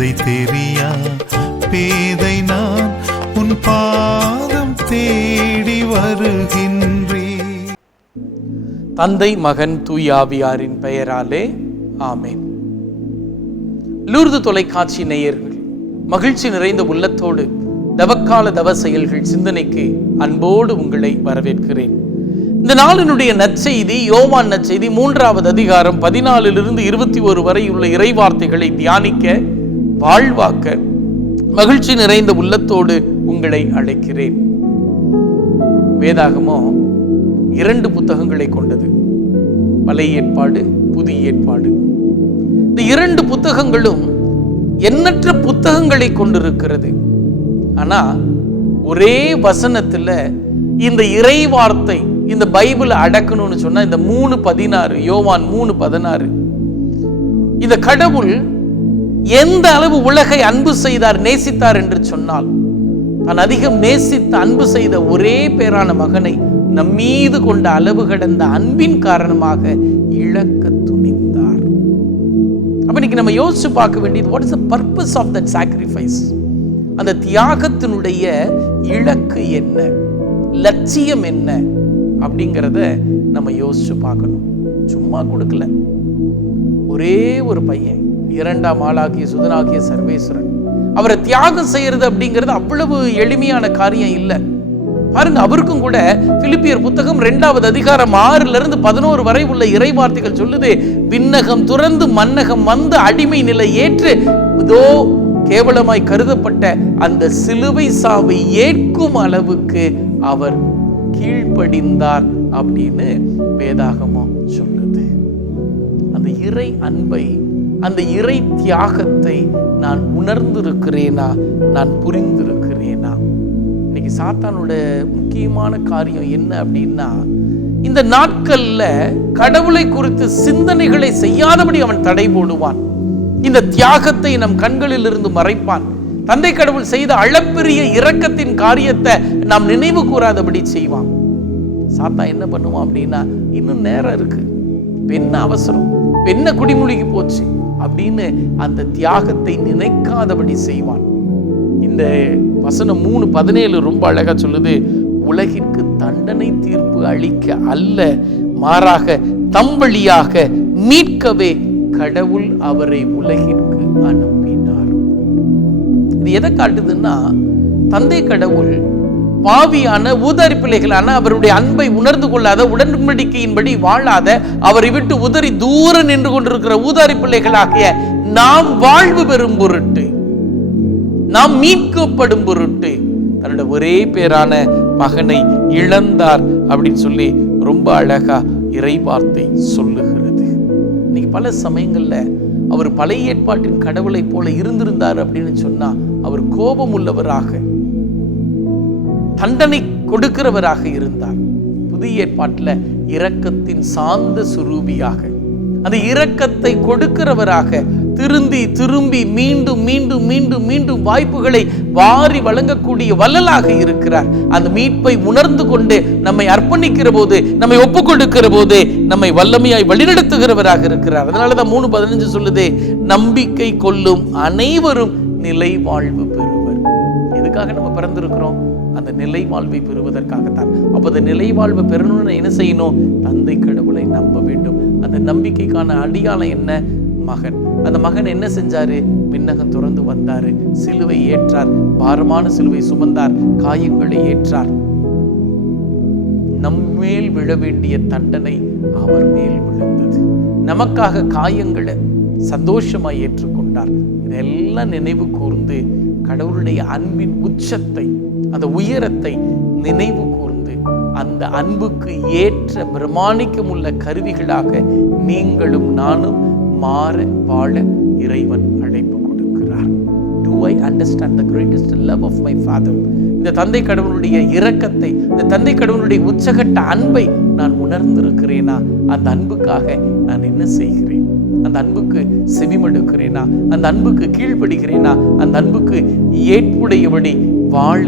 பேதை தெரியா? பேதை நான் உன் பாதம் தேடி வருகின்றே தந்தை மகன் தூயாவியாரின் பெயராலே ஆமேன். லூர்து தொலைக்காட்சி நேயர்கள் மகிழ்ச்சி நிறைந்த உள்ளத்தோடு தவக்கால தவ செயல்கள் சிந்தனைக்கு அன்போடு உங்களை வரவேற்கிறேன். இந்த நாளினுடைய நற்செய்தி யோவான் நற்செய்தி மூன்றாவது அதிகாரம் பதினாலிலிருந்து இருபத்தி ஒரு வரை உள்ள இறைவார்த்தைகளை தியானிக்க வாழ்வாக்க மகிழ்ச்சி நிறைந்த உள்ளத்தோடு உங்களை அழைக்கிறேன். வேதாகமோ இரண்டு புத்தகங்களை கொண்டது. பழைய ஏற்பாடு புதிய ஏற்பாடு. இந்த இரண்டு புத்தகங்களும் எண்ணற்ற புத்தகங்களை கொண்டிருக்கிறது. ஆனா ஒரே வசனத்துல இந்த இறை வார்த்தை இந்த பைபிள் அடக்கணும்னு சொன்னா இந்த மூணு பதினாறு யோவான் மூணு பதினாறு இந்த கடவுள் எந்த அளவு உலகை அன்பு செய்தார் நேசித்தார் என்று சொன்னால் தான் அதிகம் நேசித்து அன்பு செய்த ஒரே பேரான மகனை நம் மீது கொண்ட அளவு கடந்த அன்பின் காரணமாக இழக்க துணிந்தார். அப்ப இன்னைக்கு நம்ம யோசிச்சு பார்க்க வேண்டியது what is the purpose of that sacrifice அந்த தியாகத்தினுடைய இலக்கு என்ன? லட்சியம் என்ன? அப்படிங்கிறத நம்ம யோசிச்சு பார்க்கணும். சும்மா கொடுக்கல. ஒரே ஒரு பையன். இரண்டாம் ஆளாகிய சுதனாகிய சர்வேஸ்வரன். அவரை தியாகம் செய்யறது அப்படிங்கிறது அவ்வளவு எளிமையான காரியம் இல்லை. பாருங்க அவருக்கும் கூட பிலிப்பியர் புத்தகம் ரெண்டாவது அதிகாரம் ஆறுல இருந்து பதினோரு வரை உள்ள இறை வார்த்தைகள் சொல்லுது விண்ணகம் துறந்து மன்னகம் வந்து அடிமை நிலை ஏற்று இதோ கேவலமாய் கருதப்பட்ட அந்த சிலுவை சாவை ஏற்கும் அளவுக்கு அவர் கீழ்ப்படிந்தார் அப்படின்னு வேதாகமம் சொல்லுது. அந்த இறை அன்பை அந்த இறை தியாகத்தை நான் உணர்ந்திருக்கிறேனா? நான் புரிந்திருக்கிறேனா? இன்னைக்கு சாத்தானோட முக்கியமான காரியம் என்ன அப்படின்னா இந்த நாட்கள்ல கடவுளை குறித்து சிந்தனைகளை செய்யாதபடி அவன் தடை போடுவான். இந்த தியாகத்தை நம் கண்களில் இருந்து மறைப்பான். தந்தை கடவுள் செய்த அளப்பெரிய இரக்கத்தின் காரியத்தை நாம் நினைவு கூறாதபடி செய்வான். சாத்தா என்ன பண்ணுவான் அப்படின்னா இன்னும் நேரம் இருக்கு. பெண் என்ன அவசரம்? என்ன குடிமொழிக்கு போச்சு அப்படின்னு அந்த தியாகத்தை நினைக்காதபடி செய்வான். இந்த வசனம் மூணு பதினேழு ரொம்ப அழகா சொல்லுது உலகிற்கு தண்டனை தீர்ப்பு அளிக்க அல்ல மாறாக தம் வழியாக மீட்கவே கடவுள் அவரை உலகிற்கு அனுப்பினார். இது எதை காட்டுதுன்னா தந்தை கடவுள் பாவியான உதறி பிள்ளைகளான அவருடைய அன்பை உணர்ந்து கொள்ளாத உடன்படிக்கையின்படி வாழாத அவரை விட்டு உதறி தூரம் நின்று கொண்டிருக்கிற ஊதாரி பிள்ளைகளாகிய நாம் வாழ்வு பெறும் பொருட்டு நாம் மீட்கப்படும் பொருட்டு தன்னோட ஒரே பேரான மகனை இழந்தார் அப்படின்னு சொல்லி ரொம்ப அழகா இறை வார்த்தை சொல்லுகிறது. இன்னைக்கு பல சமயங்கள்ல அவர் பழைய ஏற்பாட்டின் கடவுளைப் போல இருந்திருந்தார் அப்படின்னு சொன்னா அவர் கோபம் உள்ளவராக தண்டனை கொடுக்கிறவராக இருந்தார். புதிய ஏற்பாட்டில் இரக்கத்தின் சாந்த சுரூபியாக அந்த இரக்கத்தை கொடுக்கிறவராக திருந்தி திரும்பி மீண்டும் மீண்டும் மீண்டும் மீண்டும் வாய்ப்புகளை வாரி வழங்கக்கூடிய வள்ளலாக இருக்கிறார். அந்த மீட்பை உணர்ந்து கொண்டு நம்மை அர்ப்பணிக்கிற போது நம்மை ஒப்புக் கொடுக்கிற போது நம்மை வல்லமையாய் வழிநடத்துகிறவராக இருக்கிறார். அதனாலதான் மூணு பதினஞ்சு சொல்லுதே நம்பிக்கை கொள்ளும் அனைவரும் நிலை வாழ்வு பெறுவர். எதுக்காக நம்ம பிறந்திருக்கிறோம். அந்த நிலை வாழ்வை பெறுவதற்காகத்தான். அப்போ அந்த நிலை வாழ்வை பெறணும்னு என்ன செய்யணும்? தந்தை கடவுளை நம்ப வேண்டும். அந்த நம்பிக்கைக்கான அடியாளம் என்ன? மகன். அந்த மகன் என்ன செஞ்சாரு? மின்னகம் துறந்து வந்தாரு. சிலுவை ஏற்றார். பாரமான சிலுவை சுமந்தார். காயங்களை ஏற்றார். நம்மேல் விழ வேண்டிய தண்டனை அவர் மேல் விழுந்தது. நமக்காக காயங்களை சந்தோஷமாய் ஏற்றுக்கொண்டார். இதெல்லாம் நினைவு கூர்ந்து கடவுளுடைய அன்பின் உச்சத்தை அந்த உயரத்தை நினைவு கூர்ந்து அந்த அன்புக்கு ஏற்ற பிரமாணிக்கம் உள்ள கருவிகளாக நீங்களும் நானும் மாற வாழ இறைவன் அழைப்பு கொடுக்கிறார். Do I understand the greatest love of my father இந்த தந்தை கடவுளுடைய இரக்கத்தை இந்த தந்தை கடவுளுடைய உச்சகட்ட அன்பை நான் உணர்ந்திருக்கிறேனா? அந்த அன்புக்காக நான் என்ன செய்கிறேன்? அந்த அன்புக்கு செவிமடுக்கிறேனா? அந்த அன்புக்கு கீழ்ப்படுகிறேனா அந்த அன்புக்கு ஏற்புடையபடி வாழ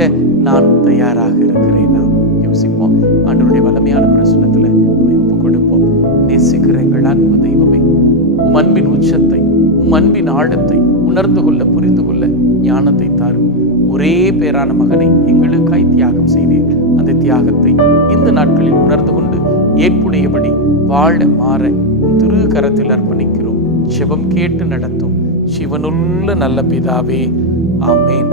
நான் தயாராக இருக்கிறேன். நான் யோசிப்போம். ஆண்டவருடைய வல்லமையான பிரசனத்தில் நம்மை ஒப்பு கொடுப்போம் நேசிக்கிற எங்கள் தெய்வமே உம் அன்பின் உச்சத்தை உம் அன்பின் ஆழத்தை உணர்ந்து கொள்ள புரிந்து கொள்ள ஞானத்தை தாரும். ஒரே பேரான மகனை எங்களுக்காய் தியாகம் செய்தீர். அந்த தியாகத்தை இந்த நாட்களில் உணர்ந்து கொண்டு ஏற்புடையபடி வாழ மாற உன் திரு கரத்தில் அர்ப்பணிக்கிறோம். சிவம் கேட்டு நடத்தும். சிவனுள்ள நல்ல பிதாவே ஆமேன்.